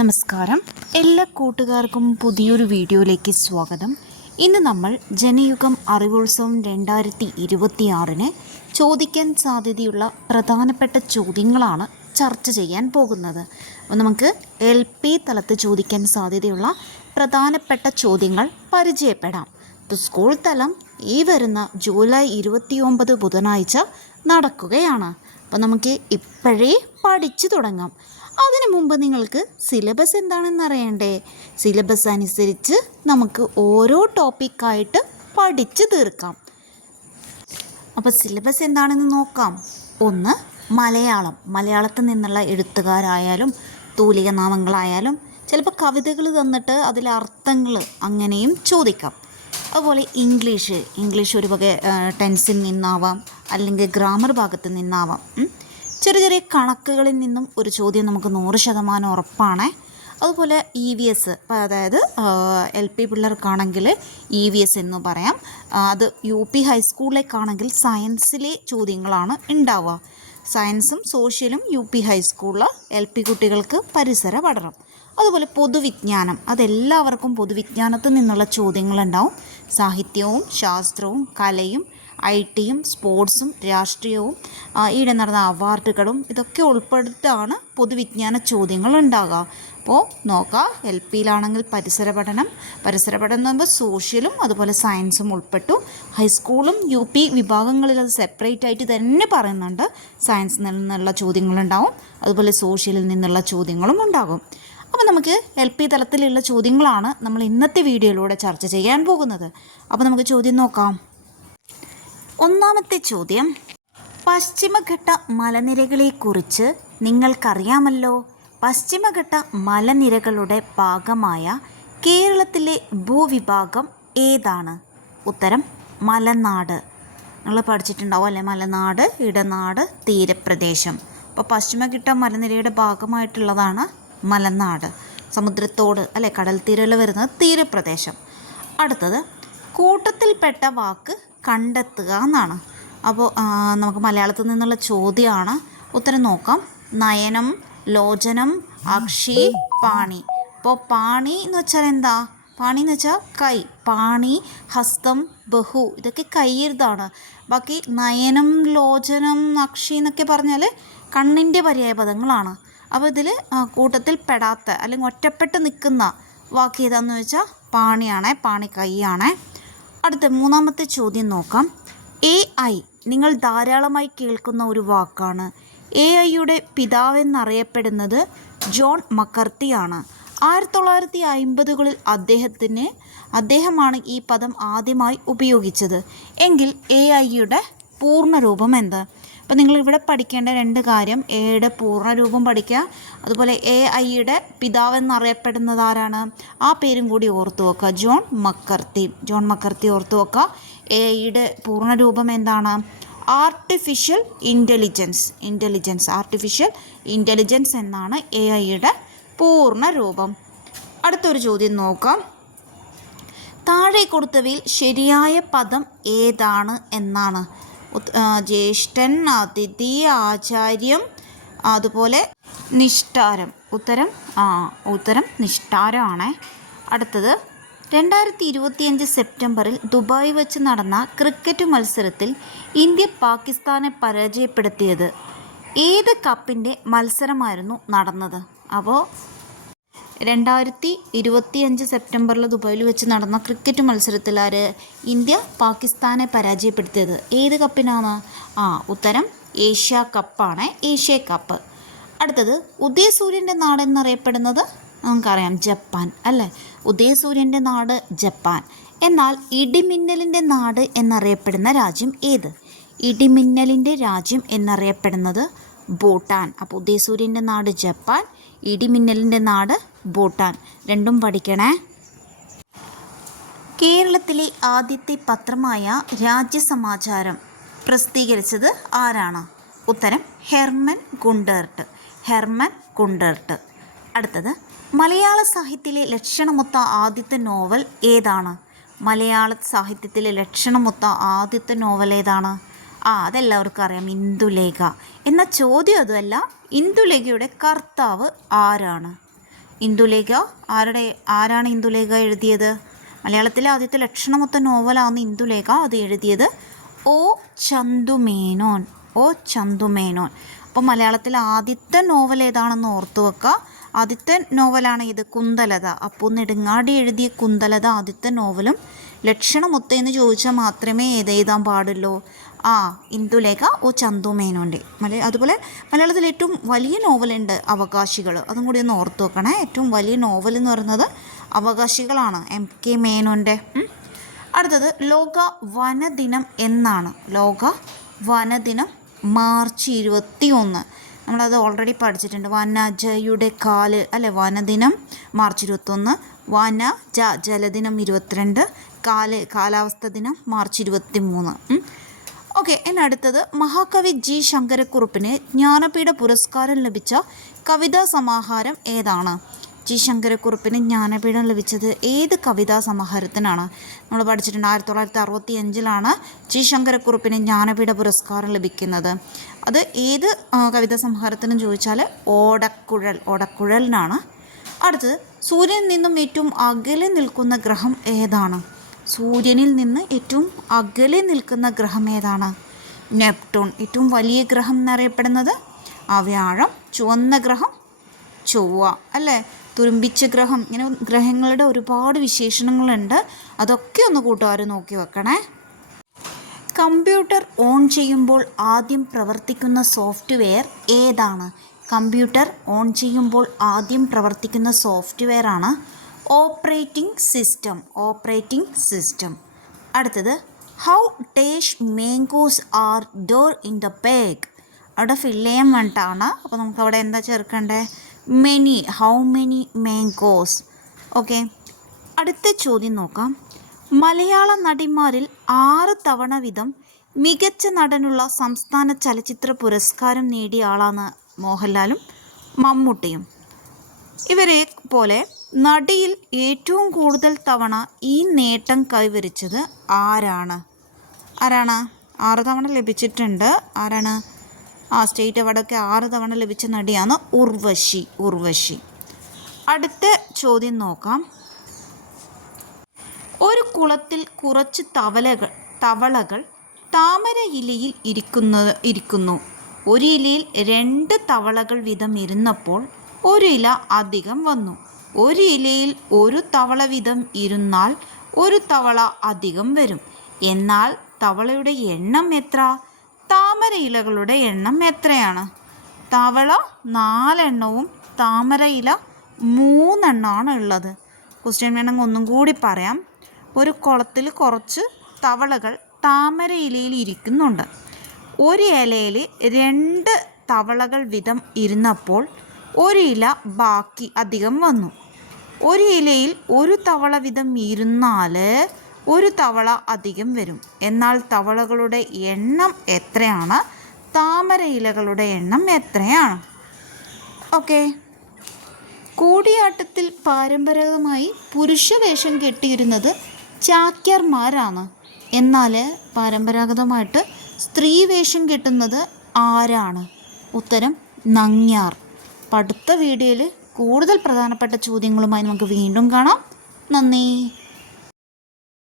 നമസ്കാരം. എല്ലാ കൂട്ടുകാർക്കും പുതിയൊരു വീഡിയോയിലേക്ക് സ്വാഗതം. ഇന്ന് നമ്മൾ ജനയുഗം അറിവോത്സവം 2026 ചോദിക്കാൻ സാധ്യതയുള്ള പ്രധാനപ്പെട്ട ചോദ്യങ്ങളാണ് ചർച്ച ചെയ്യാൻ പോകുന്നത്. അപ്പോൾ നമുക്ക് LP തലത്ത് ചോദിക്കാൻ സാധ്യതയുള്ള പ്രധാനപ്പെട്ട ചോദ്യങ്ങൾ പരിചയപ്പെടാം. ഇപ്പോൾ സ്കൂൾ തലം ഈ വരുന്ന ജൂലൈ 29 ബുധനാഴ്ച നടക്കുകയാണ്. അപ്പോൾ നമുക്ക് ഇപ്പോഴേ പഠിച്ചു തുടങ്ങാം. അതിനു മുമ്പ് നിങ്ങൾക്ക് സിലബസ് എന്താണെന്ന് അറിയണ്ടേ? സിലബസ് അനുസരിച്ച് നമുക്ക് ഓരോ ടോപ്പിക്കായിട്ട് പഠിച്ചു തീർക്കാം. അപ്പോൾ സിലബസ് എന്താണെന്ന് നോക്കാം. ഒന്ന്, മലയാളത്തിൽ നിന്നുള്ള എഴുത്തുകാരായാലും തൂലിക നാമങ്ങളായാലും ചിലപ്പോൾ കവിതകൾ തന്നിട്ട് അതിലെ അർത്ഥങ്ങൾ അങ്ങനെയും ചോദിക്കാം. അതുപോലെ ഇംഗ്ലീഷ് ഒരു വക ടെൻസിൽ നിന്നാവാം, അല്ലെങ്കിൽ ഗ്രാമർ ഭാഗത്ത് നിന്നാവാം. ചെറിയ കണക്കുകളിൽ നിന്നും ഒരു ചോദ്യം നമുക്ക് 100% ഉറപ്പാണ്. അതുപോലെ EVS, അതായത് LP പിള്ളേർക്കാണെങ്കിൽ EVS എന്ന് പറയാം. അത് UP ഹൈസ്കൂളിലേക്കാണെങ്കിൽ സയൻസിലെ ചോദ്യങ്ങളാണ് ഉണ്ടാവുക. സയൻസും സോഷ്യലും UP ഹൈസ്കൂളിൽ LP കുട്ടികൾക്ക് പരിസര പഠനം. അതുപോലെ പൊതുവിജ്ഞാനം, അതെല്ലാവർക്കും പൊതുവിജ്ഞാനത്തിൽ നിന്നുള്ള ചോദ്യങ്ങളുണ്ടാവും. സാഹിത്യവും ശാസ്ത്രവും കലയും IT-യും സ്പോർട്സും രാഷ്ട്രീയവും ഈയിടെ നടന്ന അവാർഡുകളും ഇതൊക്കെ ഉൾപ്പെടുത്താണ് പൊതുവിജ്ഞാന ചോദ്യങ്ങൾ ഉണ്ടാകുക. അപ്പോൾ നോക്കുക, LPയിലാണെങ്കിൽ പരിസര പഠനം എന്ന് പറയുമ്പോൾ സോഷ്യലും അതുപോലെ സയൻസും ഉൾപ്പെട്ടു. ഹൈസ്കൂളും UP വിഭാഗങ്ങളിൽ അത് സെപ്പറേറ്റ് ആയിട്ട് തന്നെ പറയുന്നുണ്ട്. സയൻസിൽ നിന്നുള്ള ചോദ്യങ്ങളുണ്ടാവും, അതുപോലെ സോഷ്യലിൽ നിന്നുള്ള ചോദ്യങ്ങളും ഉണ്ടാകും. അപ്പോൾ നമുക്ക് LP തലത്തിലുള്ള ചോദ്യങ്ങളാണ് നമ്മൾ ഇന്നത്തെ വീഡിയോയിലൂടെ ചർച്ച ചെയ്യാൻ പോകുന്നത്. അപ്പോൾ നമുക്ക് ചോദ്യം നോക്കാം. ഒന്നാമത്തെ ചോദ്യം, പശ്ചിമഘട്ട മലനിരകളെക്കുറിച്ച് നിങ്ങൾക്കറിയാമല്ലോ. പശ്ചിമഘട്ട മലനിരകളുടെ ഭാഗമായ കേരളത്തിലെ ഭൂവിഭാഗം ഏതാണ്? ഉത്തരം മലനാട്. നിങ്ങൾ പഠിച്ചിട്ടുണ്ടാവും അല്ലേ? മലനാട്, ഇടനാട്, തീരപ്രദേശം. അപ്പോൾ പശ്ചിമഘട്ട മലനിരയുടെ ഭാഗമായിട്ടുള്ളതാണ് മലനാട്. സമുദ്രത്തോട് അല്ലെ, കടൽ തീരത്തിൽ വരുന്നത് തീരപ്രദേശം. അടുത്തത്, കൂട്ടത്തിൽപ്പെട്ട വാക്ക് കണ്ടെത്തുക എന്നാണ്. അപ്പോൾ നമുക്ക് മലയാളത്തിൽ നിന്നുള്ള ചോദ്യമാണ്. ഉത്തരം നോക്കാം. നയനം, ലോചനം, അക്ഷി, പാണി. അപ്പോൾ പാണി എന്ന് വെച്ചാൽ എന്താ? പാണി എന്ന് വെച്ചാൽ കൈ. പാണി, ഹസ്തം, ബഹു ഇതൊക്കെ കൈയ്യതാണ്. ബാക്കി നയനം, ലോചനം, അക്ഷി എന്നൊക്കെ പറഞ്ഞാൽ കണ്ണിൻ്റെ പര്യായപദങ്ങളാണ്. അപ്പോൾ ഇതിൽ കൂട്ടത്തിൽ പെടാത്ത അല്ലെങ്കിൽ ഒറ്റപ്പെട്ട് നിൽക്കുന്ന വാക്ക് ഏതാണെന്ന് വെച്ചാൽ പാണിയാണേ, പാണി കൈയാണേ. അടുത്ത മൂന്നാമത്തെ ചോദ്യം നോക്കാം. AI നിങ്ങൾ ധാരാളമായി കേൾക്കുന്ന ഒരു വാക്കാണ്. AIയുടെ പിതാവെന്നറിയപ്പെടുന്നത് ജോൺ മക്കർത്തിയാണ്. 1950കളിൽ അദ്ദേഹമാണ് ഈ പദം ആദ്യമായി ഉപയോഗിച്ചത്. എങ്കിൽ AIയുടെ പൂർണ്ണരൂപം എന്ത്? അപ്പോൾ നിങ്ങളിവിടെ പഠിക്കേണ്ട രണ്ട് കാര്യം, എയുടെ പൂർണ്ണരൂപം പഠിക്കുക, അതുപോലെ AIയുടെ പിതാവെന്നറിയപ്പെടുന്നത് ആരാണ്, ആ പേരും കൂടി ഓർത്തു വെക്കുക. ജോൺ മക്കർത്തി ഓർത്തു വെക്കുക. AIയുടെ പൂർണ്ണരൂപം എന്താണ്? ആർട്ടിഫിഷ്യൽ ഇൻ്റലിജൻസ് എന്നാണ് AIയുടെ പൂർണ്ണരൂപം. അടുത്തൊരു ചോദ്യം നോക്കാം. താഴെ കൊടുത്തവയിൽ ശരിയായ പദം ഏതാണ് എന്നാണ്. ജ്യേഷ്ഠൻ, അതിഥി, ആചാര്യം, അതുപോലെ നിഷ്ഠാരം. ഉത്തരം നിഷ്ഠാരമാണ്. അടുത്തത്, 2025 സെപ്റ്റംബറിൽ ദുബായ് വെച്ച് നടന്ന ക്രിക്കറ്റ് മത്സരത്തിൽ ഇന്ത്യ പാകിസ്ഥാനെ പരാജയപ്പെടുത്തിയത് ഏത് കപ്പിൻ്റെ മത്സരമായിരുന്നു നടന്നത്? അപ്പോൾ 2025 സെപ്റ്റംബറിൽ ദുബായിൽ വെച്ച് നടന്ന ക്രിക്കറ്റ് മത്സരത്തിൽ ഇന്ത്യ പാകിസ്ഥാനെ പരാജയപ്പെടുത്തിയത് ഏത് കപ്പിനാണ്? ഉത്തരം ഏഷ്യ കപ്പ്. അടുത്തത്, ഉദയസൂര്യൻ്റെ നാട് എന്നറിയപ്പെടുന്നത് നമുക്കറിയാം, ജപ്പാൻ അല്ലേ? ഉദയസൂര്യൻ്റെ നാട് ജപ്പാൻ. എന്നാൽ ഇടിമിന്നലിൻ്റെ നാട് എന്നറിയപ്പെടുന്ന രാജ്യം ഏത്? ഇടിമിന്നലിൻ്റെ രാജ്യം എന്നറിയപ്പെടുന്നത് ഭൂട്ടാൻ. അപ്പോൾ ഉദയസൂര്യൻ്റെ നാട് ജപ്പാൻ, ഇടിമിന്നലിൻ്റെ നാട് ഭൂട്ടാൻ. രണ്ടും പഠിക്കണേ. കേരളത്തിലെ ആദ്യത്തെ പത്രമായ രാജ്യസമാചാരം പ്രസിദ്ധീകരിച്ചത് ആരാണ്? ഉത്തരം ഹെർമൻ ഗുണ്ടർട്ട്. അടുത്തത്, മലയാള സാഹിത്യത്തിലെ ലക്ഷണമൊത്ത ആദ്യത്തെ നോവൽ ഏതാണ്? മലയാള സാഹിത്യത്തിലെ ലക്ഷണമൊത്ത ആദ്യത്തെ നോവൽ ഏതാണ്? അതെല്ലാവർക്കും അറിയാം, ഇന്ദുലേഖ. എന്ന ചോദ്യം അതുമല്ല, ഇന്ദുലേഖയുടെ കർത്താവ് ആരാണ്? ഇന്ദുലേഖ. ആരാണ് ഇന്ദുലേഖ എഴുതിയത്? മലയാളത്തിലെ ആദ്യത്തെ ലക്ഷണമൊത്ത നോവലാണ് ഇന്ദുലേഖ. അത് എഴുതിയത് ഒ ചന്തുമേനോൻ. അപ്പോൾ മലയാളത്തിലെ ആദ്യത്തെ നോവൽ ഏതാണെന്ന് ഓർത്തു വെക്കുക. ആദ്യത്തെ നോവലാണ് ഇത്, കുന്തലത. അപ്പോൾ നെടുങ്ങാടി എഴുതിയ കുന്തലത ആദ്യത്തെ നോവലും ലക്ഷണമൊത്ത എന്ന് ചോദിച്ചാൽ മാത്രമേ എഴുതാൻ പാടുള്ളൂ. ഇന്ദുലേഖ ഒ ചന്തുമേനോൻ്റെ. അതുപോലെ മലയാളത്തിൽ ഏറ്റവും വലിയ നോവലുണ്ട് അവകാശികൾ, അതും കൂടി ഒന്ന് ഓർത്ത് വെക്കണേ. ഏറ്റവും വലിയ നോവൽ എന്ന് പറയുന്നത് അവകാശികളാണ്, MK മേനോൻ്റെ. അടുത്തത് ലോക വനദിനം എന്നാണ്? ലോക വനദിനം മാർച്ച് 21. നമ്മളത് ഓൾറെഡി പഠിച്ചിട്ടുണ്ട്. വനജയുടെ കാല് അല്ലെ, വനദിനം മാർച്ച് 21, ജലദിനം 22, കാലാവസ്ഥ ദിനം മാർച്ച് 23. ഓക്കെ, ഇനി അടുത്തത് മഹാകവി ജി ശങ്കരക്കുറുപ്പിന് ജ്ഞാനപീഠ പുരസ്കാരം ലഭിച്ച കവിതാ സമാഹാരം ഏതാണ്? ജി ശങ്കരക്കുറുപ്പിന് ജ്ഞാനപീഠം ലഭിച്ചത് ഏത് കവിതാ സമാഹാരത്തിനാണ്? നമ്മൾ പഠിച്ചിട്ടുണ്ട് 1965 ജി ശങ്കരക്കുറുപ്പിന് ജ്ഞാനപീഠ പുരസ്കാരം ലഭിക്കുന്നത്. അത് ഏത് കവിതാ സമാഹാരത്തിനും ചോദിച്ചാൽ ഓടക്കുഴലിനാണ്. അടുത്തത് സൂര്യനിൽ നിന്നും ഏറ്റവും അകലെ നിൽക്കുന്ന ഗ്രഹം ഏതാണ്? സൂര്യനിൽ നിന്ന് ഏറ്റവും അകലെ നിൽക്കുന്ന ഗ്രഹം ഏതാണ്? നെപ്റ്റൂൺ. ഏറ്റവും വലിയ ഗ്രഹം എന്നറിയപ്പെടുന്നത് വ്യാഴം. ചുവന്ന ഗ്രഹം ചൊവ്വ അല്ലേ, തുരുമ്പിച്ച ഗ്രഹം. ഇങ്ങനെ ഗ്രഹങ്ങളുടെ ഒരുപാട് വിശേഷണങ്ങളുണ്ട്. അതൊക്കെ ഒന്ന് കൂട്ടുകാർ നോക്കി വെക്കണേ. കമ്പ്യൂട്ടർ ഓൺ ചെയ്യുമ്പോൾ ആദ്യം പ്രവർത്തിക്കുന്ന സോഫ്റ്റ്വെയർ ഏതാണ്? കമ്പ്യൂട്ടർ ഓൺ ചെയ്യുമ്പോൾ ആദ്യം പ്രവർത്തിക്കുന്ന സോഫ്റ്റ്വെയർ ആണ് ഓപ്പറേറ്റിംഗ് സിസ്റ്റം. അടുത്തത് how dash mangoes are there in the bag. അവിടെ ഫില്ല് ചെയ്യാൻ വേണ്ടിയിട്ടാണ്. അപ്പോൾ നമുക്ക് അവിടെ എന്താ ചേർക്കണ്ടേ? Many. How many mangoes. Okay, അടുത്ത ചോദ്യം നോക്കാം. മലയാള നടിമാരിൽ 6 തവണ വീതം മികച്ച നടനുള്ള സംസ്ഥാന ചലച്ചിത്ര പുരസ്കാരം നേടിയ ആളാണ് മോഹൻലാലും മമ്മൂട്ടിയും. ഇവരെ പോലെ നടിയിൽ ഏറ്റവും കൂടുതൽ തവണ ഈ നേട്ടം കൈവരിച്ചത് ആരാണ്? 6 തവണ ലഭിച്ചിട്ടുണ്ട്. ആരാണ്? സ്റ്റേറ്റ് അവാർഡൊക്കെ 6 തവണ ലഭിച്ച നടിയാണ് ഉർവശി. അടുത്ത ചോദ്യം നോക്കാം. ഒരു കുളത്തിൽ കുറച്ച് തവളകൾ താമര ഇലയിൽ ഇരിക്കുന്നു. ഒരു ഇലയിൽ 2 തവളകൾ വീതം ഇരുന്നപ്പോൾ ഒരു ഇല അധികം വന്നു. ഒരു ഇലയിൽ 1 തവള വീതം ഇരുന്നാൽ 1 തവള അധികം വരും. എന്നാൽ തവളയുടെ എണ്ണം എത്ര? താമര ഇലകളുടെ എണ്ണം എത്രയാണ്? തവള 4 എണ്ണവും താമര ഇല 3 എണ്ണമാണ് ഉള്ളത്. ക്വസ്റ്റ്യൻ വേണമെങ്കിൽ ഒന്നും കൂടി പറയാം. ഒരു കുളത്തിൽ കുറച്ച് തവളകൾ താമര ഇലയിൽ ഇരിക്കുന്നുണ്ട്. ഒരു ഇലയിൽ 2 തവളകൾ വീതം ഇരുന്നപ്പോൾ ഒരു ഇല ബാക്കി അധികം വന്നു. ഒരു ഇലയിൽ 1 തവള വീതം ഇരുന്നാൽ 1 തവള അധികം വരും. എന്നാൽ തവളകളുടെ എണ്ണം എത്രയാണ്? താമര ഇലകളുടെ എണ്ണം എത്രയാണ്? ഓക്കെ, കൂടിയാട്ടത്തിൽ പാരമ്പരാഗതമായി പുരുഷവേഷം കെട്ടിയിരുന്നത് ചാക്യാർമാരാണ്. എന്നാൽ പരമ്പരാഗതമായിട്ട് സ്ത്രീ വേഷം കെട്ടുന്നത് ആരാണ്? ഉത്തരം നങ്ങ്യാർ. അടുത്ത വീഡിയോയിൽ കൂടുതൽ പ്രധാനപ്പെട്ട ചോദ്യങ്ങളുമായി നമുക്ക് വീണ്ടും കാണാം. നന്ദി.